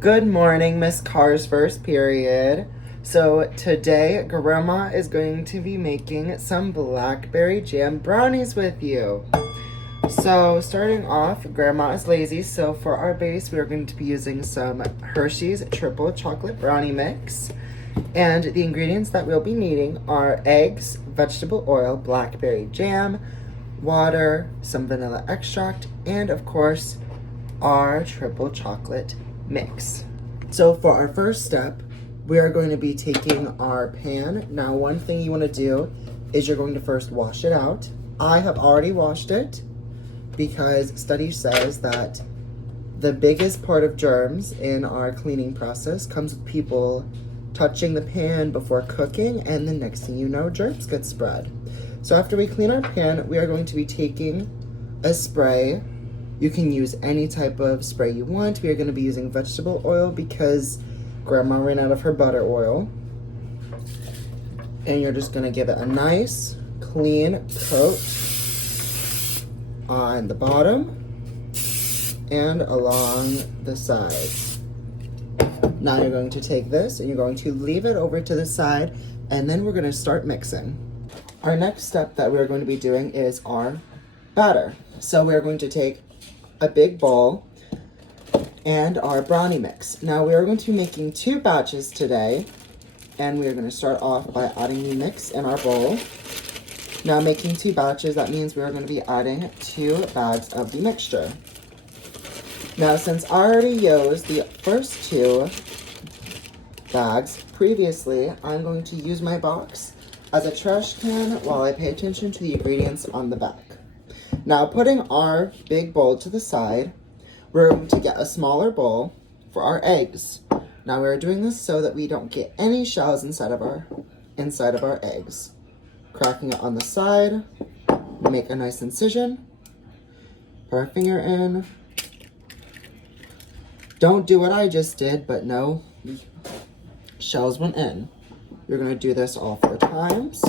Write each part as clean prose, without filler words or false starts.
Good morning, Miss Carr's first period. So today, Grandma is going to be making some blackberry jam brownies with you. So starting off, Grandma is lazy, so for our base, we are going to be using some Hershey's Triple Chocolate Brownie Mix. And the ingredients that we'll be needing are eggs, vegetable oil, blackberry jam, water, some vanilla extract, and of course, our triple chocolate mix. So for our first step, we are going to be taking our pan. Now, one thing you want to do is you're going to first wash it out. I have already washed it because study says that the biggest part of germs in our cleaning process comes with people touching the pan before cooking, and the next thing you know, germs get spread. So after we clean our pan, we are going to be taking a spray. You can use any type of spray you want. We are going to be using vegetable oil because Grandma ran out of her butter oil. And you're just going to give it a nice, clean coat on the bottom and along the sides. Now you're going to take this and you're going to leave it over to the side, and then we're going to start mixing. Our next step that we're going to be doing is our batter. So we're going to take a big bowl and our brownie mix. Now we are going to be making 2 batches today, and we are going to start off by adding the mix in our bowl. Now making 2 batches, that means we are going to be adding 2 bags of the mixture. Now since I already used the first 2 bags previously, I'm going to use my box as a trash can while I pay attention to the ingredients on the back. Now, putting our big bowl to the side, we're going to get a smaller bowl for our eggs. Now, we're doing this so that we don't get any shells inside of our eggs. Cracking it on the side, make a nice incision, put our finger in. Don't do what I just did, but no, shells went in. You're going to do this all 4 times.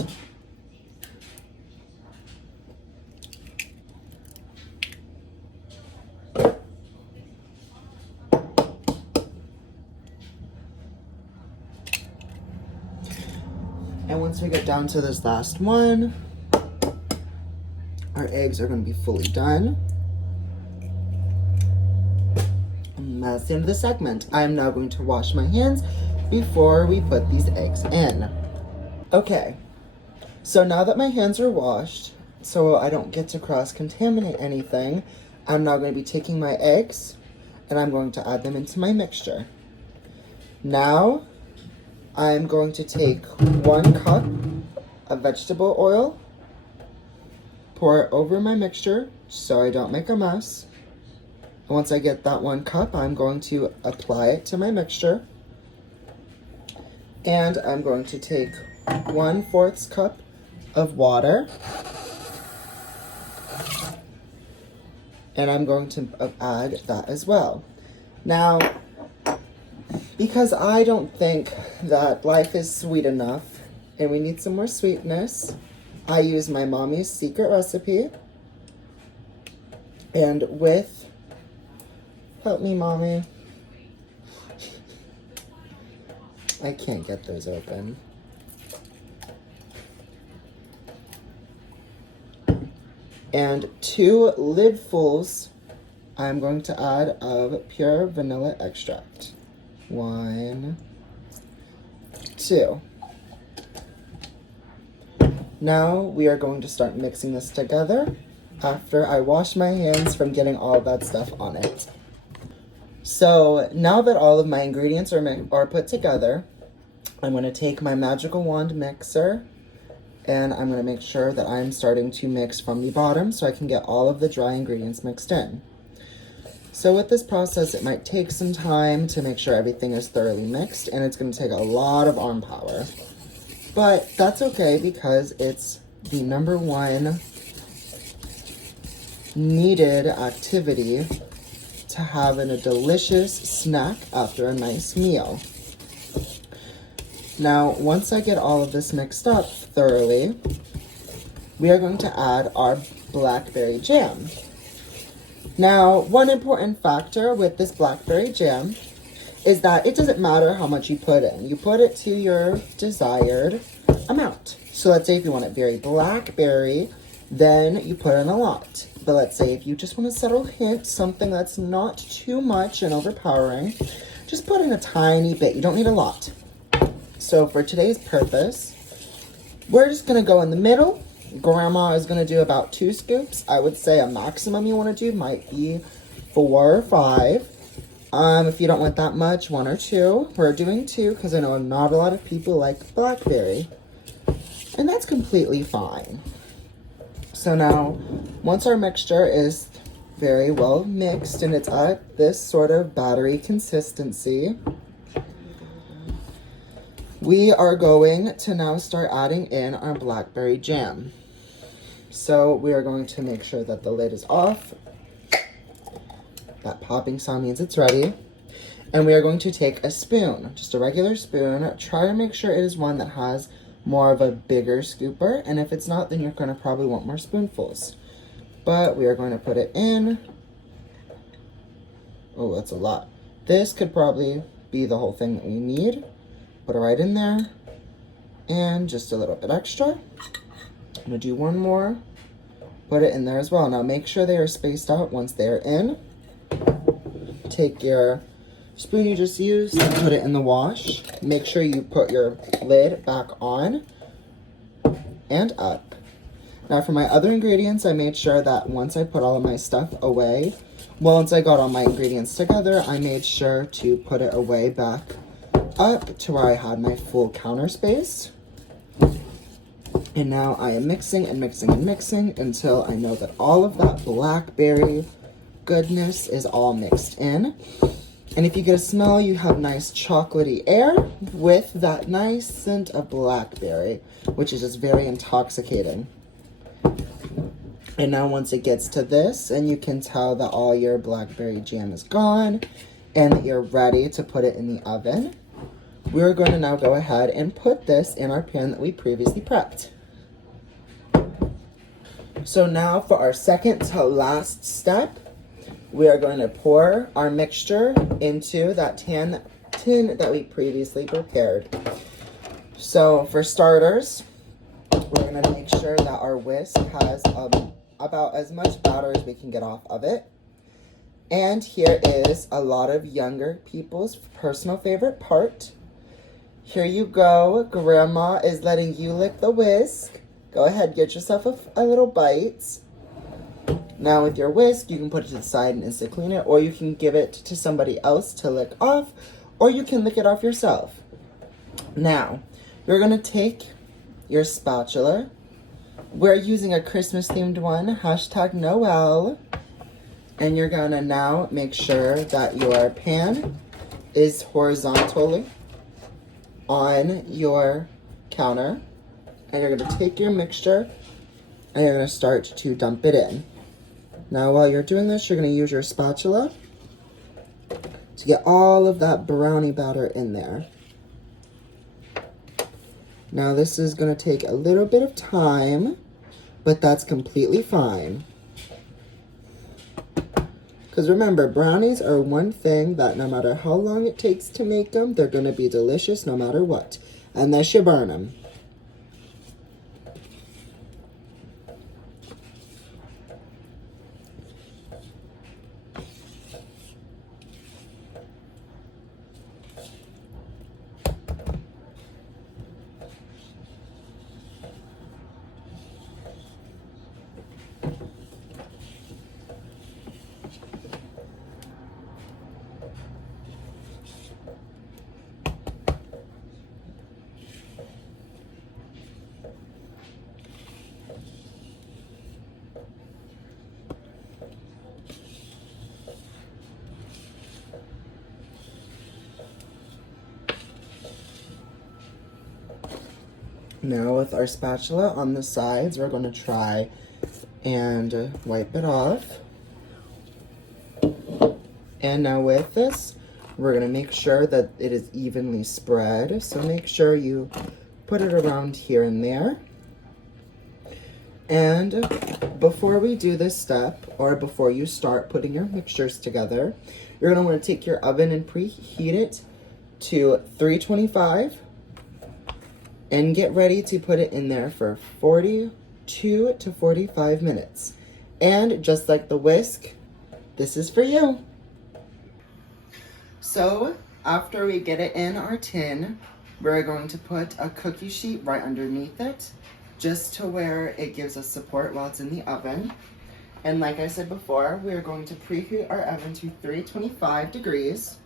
And once we get down to this last one, our eggs are going to be fully done. And that's the end of the segment. I'm now going to wash my hands before we put these eggs in. Okay, so now that my hands are washed, so I don't get to cross-contaminate anything, I'm now going to be taking my eggs and I'm going to add them into my mixture. Now, I'm going to take 1 cup of vegetable oil, pour it over my mixture so I don't make a mess. And once I get that 1 cup, I'm going to apply it to my mixture. And I'm going to take 1/4 cup of water. And I'm going to add that as well. Now, because I don't think that life is sweet enough and we need some more sweetness, I use my mommy's secret recipe. And with, help me, mommy. I can't get those open. And 2 lidfuls I'm going to add of pure vanilla extract. 1, 2. Now we are going to start mixing this together after I wash my hands from getting all of that stuff on it. So now that all of my ingredients are put together, I'm going to take my magical wand mixer and I'm going to make sure that I'm starting to mix from the bottom so I can get all of the dry ingredients mixed in. So with this process, it might take some time to make sure everything is thoroughly mixed, and it's going to take a lot of arm power. But that's okay because it's the #1 needed activity to have in a delicious snack after a nice meal. Now, once I get all of this mixed up thoroughly, we are going to add our blackberry jam. Now, one important factor with this blackberry jam is that it doesn't matter how much you put in. You put it to your desired amount. So let's say if you want it very blackberry, then you put in a lot. But let's say if you just want a subtle hint, something that's not too much and overpowering, just put in a tiny bit. You don't need a lot. So for today's purpose, we're just gonna go in the middle. Grandma is gonna do about 2 scoops. I would say a maximum you wanna do might be 4 or 5. If you don't want that much, 1 or 2. We're doing 2 because I know not a lot of people like blackberry. And that's completely fine. So now, once our mixture is very well mixed and it's at this sort of battery consistency, we are going to now start adding in our blackberry jam. So we are going to make sure that the lid is off. That popping sound means it's ready. And we are going to take a spoon, just a regular spoon. Try to make sure it is one that has more of a bigger scooper. And if it's not, then you're going to probably want more spoonfuls. But we are going to put it in. Oh, that's a lot. This could probably be the whole thing that we need. Put it right in there. And just a little bit extra. I'm going to do one more. Put it in there as well. Now make sure they are spaced out once they are in. Take your spoon you just used and put it in the wash. Make sure you put your lid back on and up. Now for my other ingredients, I made sure that once I put all of my stuff away, once I got all my ingredients together, I made sure to put it away back up to where I had my full counter space. And now I am mixing and mixing and mixing until I know that all of that blackberry goodness is all mixed in. And if you get a smell, you have nice chocolatey air with that nice scent of blackberry, which is just very intoxicating. And now once it gets to this, and you can tell that all your blackberry jam is gone and that you're ready to put it in the oven, we're going to now go ahead and put this in our pan that we previously prepped. So now for our second to last step, we are going to pour our mixture into that tin that we previously prepared. So for starters, we're going to make sure that our whisk has about as much batter as we can get off of it. And here is a lot of younger people's personal favorite part. Here you go. Grandma is letting you lick the whisk. Go ahead, get yourself a little bite. Now with your whisk, you can put it to the side and instantly clean it, or you can give it to somebody else to lick off, or you can lick it off yourself. Now, you're gonna take your spatula. We're using a Christmas themed one, #Noel. And you're gonna now make sure that your pan is horizontally on your counter. And you're gonna take your mixture and you're gonna start to dump it in. Now while you're doing this, you're gonna use your spatula to get all of that brownie batter in there. Now this is gonna take a little bit of time, but that's completely fine. Because remember, brownies are one thing that no matter how long it takes to make them, they're gonna be delicious no matter what, unless you burn them. Now with our spatula on the sides, we're going to try and wipe it off. And now with this, we're going to make sure that it is evenly spread. So make sure you put it around here and there. And before we do this step, or before you start putting your mixtures together, you're gonna wanna take your oven and preheat it to 325 and get ready to put it in there for 42 to 45 minutes. And just like the whisk, this is for you. So after we get it in our tin, we're going to put a cookie sheet right underneath it, just to where it gives us support while it's in the oven. And like I said before, we're going to preheat our oven to 325 degrees.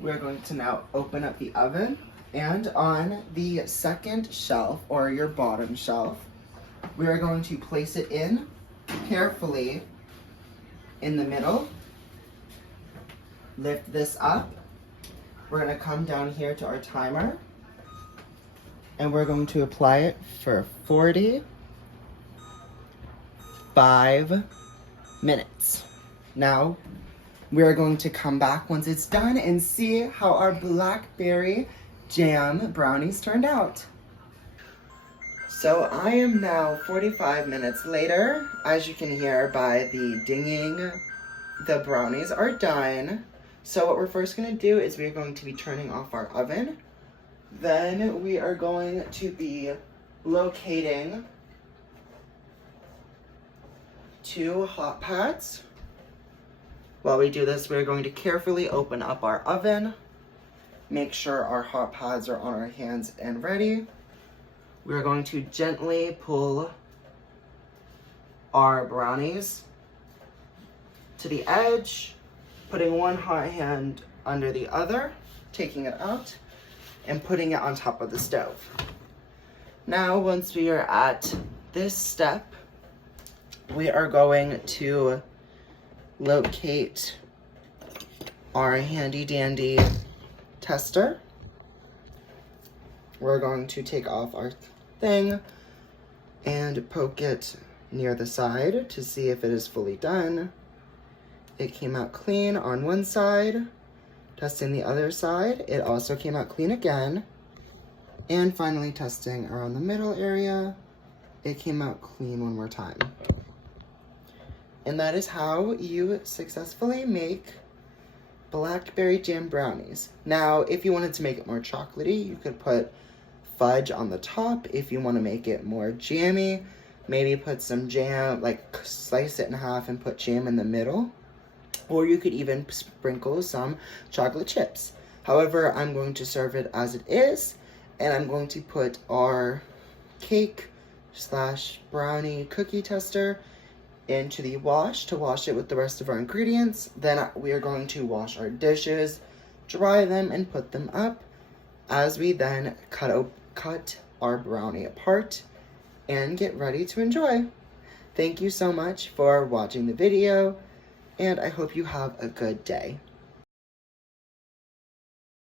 We're going to now open up the oven, and on the second shelf, or your bottom shelf, we are going to place it in carefully in the middle. Lift this up. We're going to come down here to our timer, and we're going to apply it for 45 minutes. Now, we are going to come back once it's done and see how our blackberry jam brownies turned out. So I am now 45 minutes later. As you can hear by the dinging, the brownies are done. So what we're first going to do is we're going to be turning off our oven. Then we are going to be locating 2 hot pads. While we do this, we're going to carefully open up our oven. Make sure our hot pads are on our hands and ready. We're going to gently pull our brownies to the edge, putting one hot hand under the other, taking it out, and putting it on top of the stove. Now, once we are at this step, we are going to locate our handy dandy tester. We're going to take off our thing and poke it near the side to see if it is fully done. It came out clean on one side. Testing the other side, it also came out clean again. And finally testing around the middle area, it came out clean one more time. And that is how you successfully make blackberry jam brownies. Now, if you wanted to make it more chocolatey, you could put fudge on the top. If you want to make it more jammy, maybe put some jam, like slice it in half and put jam in the middle. Or you could even sprinkle some chocolate chips. However, I'm going to serve it as it is, and I'm going to put our cake / brownie cookie tester into the wash to wash it with the rest of our ingredients. Then we are going to wash our dishes, dry them, and put them up as we then cut our brownie apart and get ready to enjoy. Thank you so much for watching the video, and I hope you have a good day.